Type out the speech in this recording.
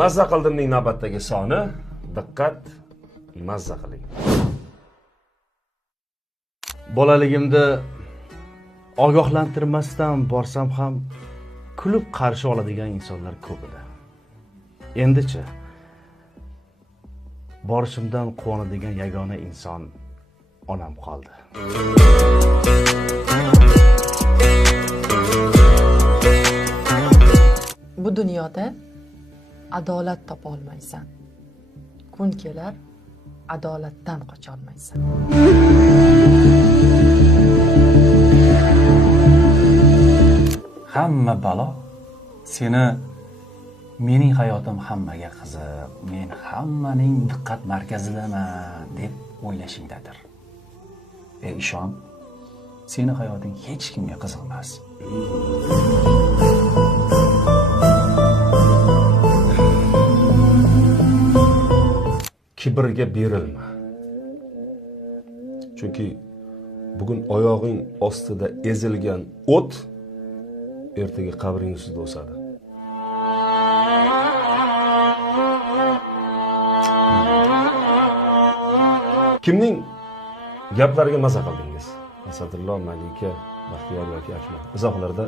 Mazza qildimning navbatdagi soni. Diqqat, mazza qiling. Bolaligimda ogohlantirmasdan borsam ham kulib qarshi oladigan insonlar ko'p edi. Endichi borishimdan quvonadigan yagona inson onam qoldi. Bu dunyoda adolat topa olmaysan. Kun kelar, adolatdan qocha olmaysan. Hamma balo seni mening hayotim hammaga qiziq, men hammaning diqqat markazidaman deb o'ylashingdadir. Ishon, seni hayoting hech kimga qiziq emas. Kibrga berilma. Chunki bugun oyog'ing ostida ezilgan o't ertaga qabring ustida o'sadi. Kimning gaplariga maza qildingiz? Asadullo, Malika, Baxtiyor yoki Akmal. Izohlarda